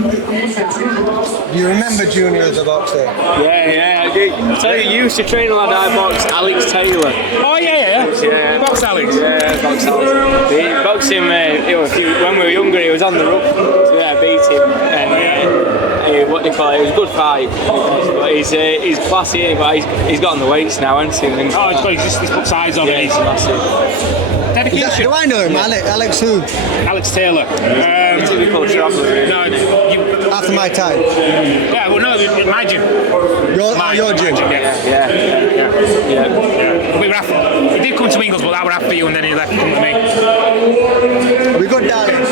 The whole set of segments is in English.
Do you remember Junior as a boxer? Yeah, I do. So you used to train a lot I boxed Alex Taylor. Oh yeah. Box Alex. Yeah, box Alex. He boxed him when we were younger. He was on the rough. So yeah, I beat him. And what do you call it? It was a good fight. But he's classy, but he's got on the weights now, hasn't he? He's put size on Yeah, it. he's massive. Dedication. Do I know him? Alex who? Alex Taylor. Typical traveller. No, After my time. yeah, well, no, my gym. Your gym? Yeah. We were after, he did come to Ingles, but that were after you, and then he left to come to me. We got darling.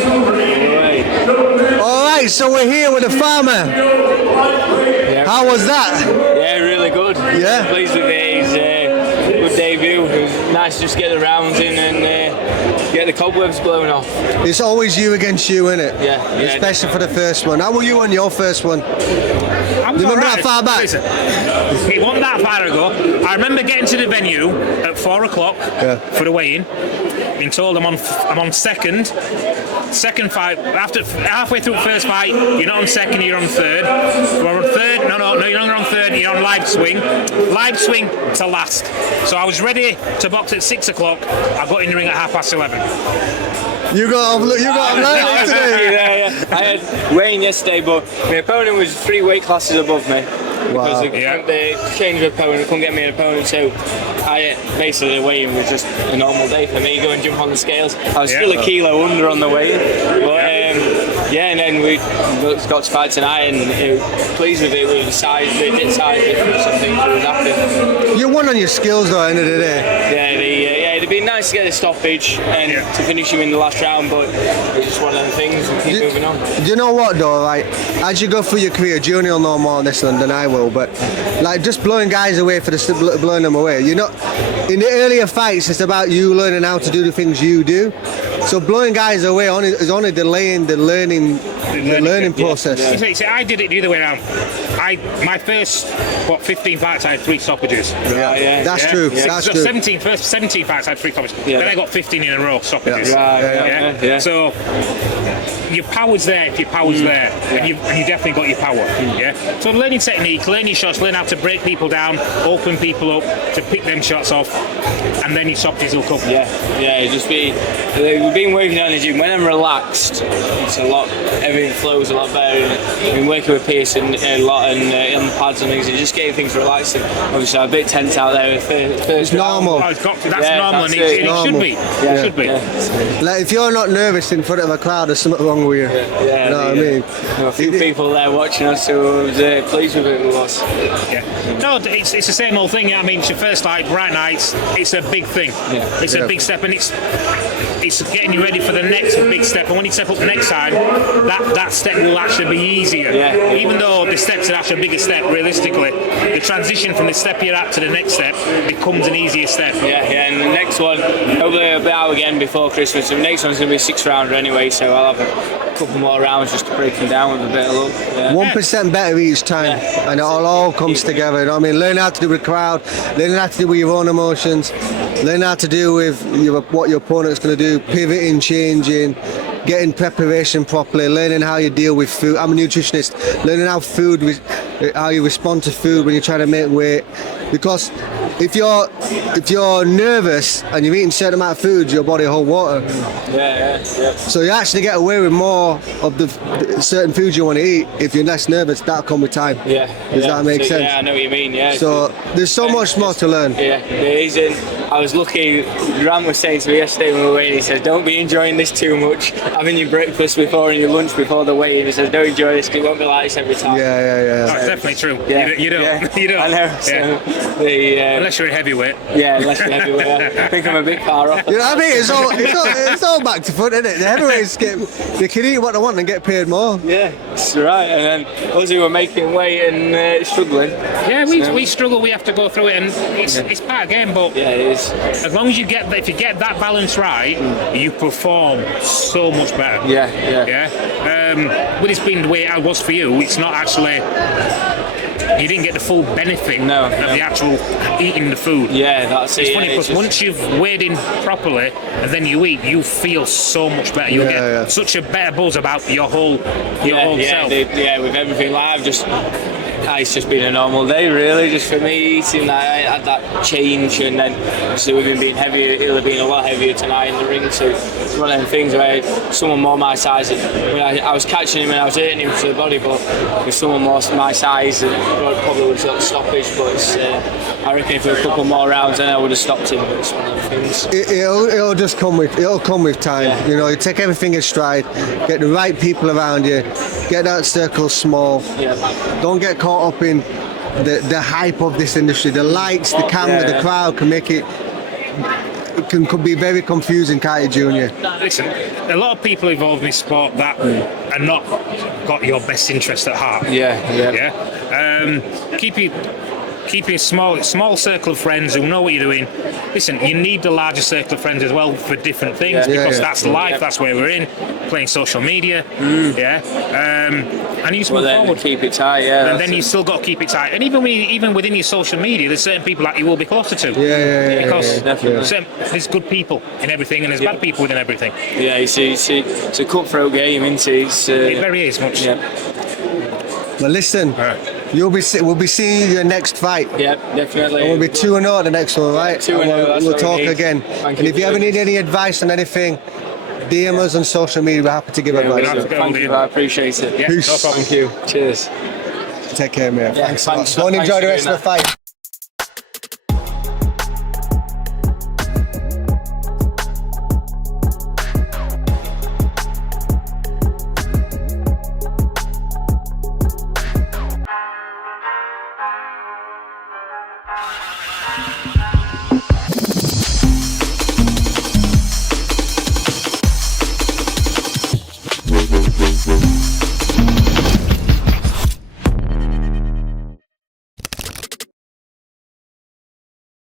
All right, so we're here with a farmer. Yeah. How was that? Yeah, really good. Yeah. Pleased with it. He's good debut. It was nice to just get the rounds in and get the cobwebs blowing off. It's always you against you, isn't it? Yeah. Especially for the first one. How were you on your first one? I was You remember alright. that far back? Listen, it wasn't that far ago. I remember getting to the venue at 4 o'clock for the weigh-in. Being told I'm on second fight. After halfway through the first fight, you're not on second, you're on third. We're on third. No, you're not on third. You're on live swing to last. So I was ready to box at 6 o'clock. I got in the ring at 11:30. You got him today. Yeah. I had Wayne yesterday, but my opponent was 3 weight classes above me. Wow. Because they changed the opponent, couldn't get me an opponent, so basically the weigh-in was just a normal day for me. Go and jump on the scales. I was still a kilo under on the weigh-in, but and then we got to fight tonight, and pleased with it with the size. They did size difference and things. We was happy. You won on your skills though, end of the day. It'd be nice to get a stoppage and to finish him in the last round, but it's just one of them things and keep moving on. Do you know what though? Like, as you go through your career, Junior will know more on this than I will, but like just blowing guys away blowing them away. You know, in the earlier fights, it's about you learning how to do the things you do. So blowing guys away is only delaying the learning process. Yeah. See, I did it the other way around. My first 15 fights, I had 3 stoppages. That's true. That's true. 17 fights, I had 3 stoppages. Then I got 15 in a row stoppages. So your power's there if your power's there, and you definitely got your power. Yeah. So learning technique, learning shots, learn how to break people down, open people up, to pick them shots off, and then your stoppages will come. We've been working on the gym. When I'm relaxed, it's a lot. Everything flows a lot better. I've been working with Pearson a lot and on the pads and things, and just getting things relaxing. Obviously, I'm a bit tense out there. It's normal. That's normal, and it should be. It should be. Like if you're not nervous in front of a crowd, there's something wrong with you. You know what I mean? A few people there watching us who was pleased with it with us. No, it's the same old thing. I mean, it's your first night, bright nights. It's a big thing. It's a big step, and it's getting you ready for the next big step. And when you step up next time, that step will actually be easier. Even though the step's actually a bigger step, realistically, the transition from the step you're at to the next step becomes an easier step. And the next one, hopefully I'll be out again before Christmas. The next one's going to be a 6-rounder anyway, so I'll have a couple more rounds just to break them down with a bit of luck. 1% better each time, and it all comes together. You know what I mean? Learn how to do with the crowd, learn how to do with your own emotions, learn how to deal with what your opponent's going to do, pivoting, changing, getting preparation properly, learning how you deal with food. I'm a nutritionist. Learning how you respond to food when you're trying to make weight, because if you're nervous and you're eating a certain amount of food, your body hold water. So you actually get away with more of the certain foods you want to eat if you're less nervous. That'll come with time. Does that make sense? Yeah, I know what you mean. So there's so much more to learn. I was lucky. Grant was saying to me yesterday when we were waiting, he says, don't be enjoying this too much. Having your breakfast before and your lunch before the weigh-in, he says, don't enjoy this because it won't be like this every time. That's definitely true. You don't. You don't. I know. So unless you're a heavyweight. Unless you're a heavyweight. I think I'm a bit far off. You know what I mean? It's all back to front, isn't it? The heavyweights they can eat what they want and get paid more. Yeah, that's right. And then us who are making weight and struggling. Yeah, we struggle. We have to go through it, and it's part of the game. But it is. As long as if you get that balance right, you perform so much better. With this being the way it was for you, it's not actually. you didn't get the full benefit No, of no. the actual eating the food. Yeah, that's It's it. funny yeah, because once you've weighed in properly and then you eat, you feel so much better. You'll get such a better buzz about your whole self. With everything like it's just been a normal day, really. Just for me, eating like I had that change, and then obviously with him being heavier, he'll have been a lot heavier tonight in the ring. So it's one of them things where someone more my size, I was catching him and I was hurting him to the body, but with someone more my size, it probably would have got stoppage. But it's, I reckon if there were a couple more rounds, then I would have stopped him. But it's one of the things. It'll just come with time. Yeah. You know, you take everything in stride, get the right people around you, get that circle small. Yeah. Don't get caught up in the hype of this industry. The lights, the camera, the crowd can make it. Could be very confusing, can't it, Junior? Listen, a lot of people involved in this sport that are not got your best interest at heart. Yeah. Keep a small circle of friends who know what you're doing. Listen, you need the larger circle of friends as well for different things because that's life. That's where we're in. Playing social media, and you just move forward. Keep it tight, And then you still got to keep it tight. And even within your social media, there's certain people that you will be closer to. Because definitely. there's good people in everything, and there's bad people within everything. Yeah, it's a cutthroat game, isn't it? It very is much. Yeah. But listen, we'll be seeing you your next fight. Yeah, definitely. And we'll be 2-0 the next one, right? 2-0, And that's we'll what we talk need. again. Thank And you if you for ever doing need any advice on anything, DM us on social media. We're happy to give advice. Thank you, I appreciate it. Yeah, Peace. no problem. Thank you. Cheers. Take care, mate. Yeah, thanks a lot. thanks- Go and enjoy thanks the for rest doing of the fight.